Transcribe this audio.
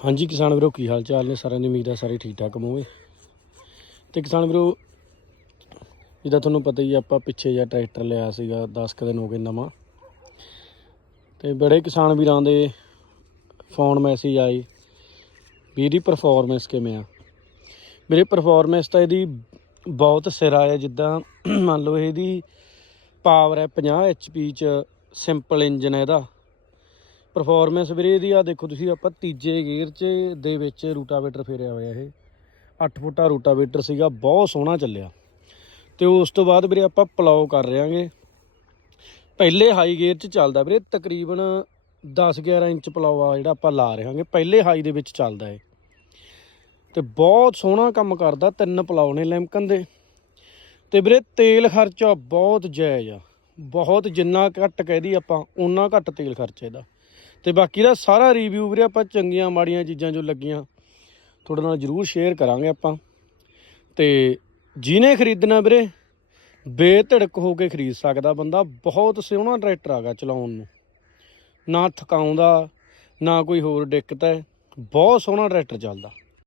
ਹਾਂਜੀ ਕਿਸਾਨ ਵੀਰੋ, ਕੀ ਹਾਲ ਚਾਲ ਨੇ? ਸਾਰਿਆਂ ਦੀ ਉਮੀਦ ਆ ਸਾਰੇ ਠੀਕ ਠਾਕ ਹੋਵੋਗੇ। ਤੇ ਕਿਸਾਨ ਵੀਰੋ, ਜਿੱਦਾਂ ਤੁਹਾਨੂੰ ਪਤਾ ਹੀ ਆਪਾਂ ਪਿੱਛੇ ਜਿਹਾ ਟਰੈਕਟਰ ਲਿਆ ਸੀਗਾ 10 ਕੁ ਦਿਨ ਹੋ ਗਏ ਨਵਾਂ। ਤੇ ਬੜੇ ਕਿਸਾਨ ਵੀਰਾਂ ਦੇ ਫੋਨ ਮੈਸੇਜ ਆਏ, ਵੀ ਇਹਦੀ ਪਰਫਾਰਮੈਂਸ ਕਿਵੇਂ ਆ? ਮੇਰੇ ਪਰਫਾਰਮੈਂਸ ਤਾਂ ਇਹਦੀ ਬਹੁਤ ਸਿਰਾ ਹੈ ਜਿੱਦਾਂ ਮੰਨ ਲਓ ਇਹਦੀ ਪਾਵਰ ਹੈ 50 ਐਚਪੀ ਚ ਸਿੰਪਲ ਇੰਜਨ ਹੈ ਇਹਦਾ। ਪਰਫਾਰਮੈਂਸ ਵੀਰੇ ਇਹਦੀ ਆ ਦੇਖੋ ਤੁਸੀਂ ਆਪਾਂ ਤੀਜੇ ਗੇਅਰ 'ਚ ਦੇ ਵਿੱਚ ਰੂਟਾਵੇਟਰ ਫੇਰਿਆ ਹੋਇਆ ਇਹ। 8 ਫੁੱਟਾ ਰੂਟਾਵੇਟਰ ਸੀਗਾ, ਬਹੁਤ ਸੋਹਣਾ ਚੱਲਿਆ। ਤੇ ਉਸ ਤੋਂ ਬਾਅਦ ਵੀਰੇ ਆਪਾਂ ਪਲਾਓ ਕਰ ਰਿਆਂਗੇ ਪਹਿਲੇ ਹਾਈ ਗੇਅਰ 'ਚ ਚੱਲਦਾ ਵੀਰੇ, ਤਕਰੀਬਨ 10-11 ਇੰਚ ਪਲਾਓ ਆ ਜਿਹੜਾ ਆਪਾਂ ਲਾ ਰਿਆਂਗੇ ਪਹਿਲੇ ਹਾਈ ਦੇ ਵਿੱਚ ਚੱਲਦਾ ਏ ਤੇ ਬਹੁਤ ਸੋਹਣਾ ਕੰਮ ਕਰਦਾ ਤਿੰਨ ਪਲਾਓ ਨੇ ਲੈਂਕਨ ਦੇ। ਤੇ ਵੀਰੇ ਤੇਲ ਖਰਚਾ ਬਹੁਤ ਜਾਇਜ਼ ਆ। ਬਹੁਤ ਜਿੰਨਾ ਘੱਟ ਕਹਿਦੀ ਆਪਾਂ ਉਨਾ ਘੱਟ ਤੇਲ ਖਰਚੇ ਇਹਦਾ। ਤੇ ਬਾਕੀ ਦਾ ਸਾਰਾ ਰਿਵਿਊ ਵੀਰੇ ਆਪਾਂ ਚੰਗੀਆਂ ਮਾੜੀਆਂ ਚੀਜ਼ਾਂ ਜੋ ਲੱਗੀਆਂ, ਤੁਹਾਡੇ ਨਾਲ ਜਰੂਰ ਸ਼ੇਅਰ ਕਰਾਂਗੇ ਆਪਾਂ। ਤੇ ਜਿਹਨੇ ਖਰੀਦਣਾ ਵੀਰੇ, ਬੇਧੜਕ ਹੋ ਕੇ ਖਰੀਦ ਸਕਦਾ ਬੰਦਾ, ਬਹੁਤ ਸੋਹਣਾ ਟਰੈਕਟਰ ਆਗਾ ਚਲਾਉਣ ਨੂੰ। ਨਾ ਥਕਾਉਂਦਾ, ਨਾ ਕੋਈ ਹੋਰ ਦਿੱਕਤ ਹੈ, ਬਹੁਤ ਸੋਹਣਾ ਟਰੈਕਟਰ ਚੱਲਦਾ।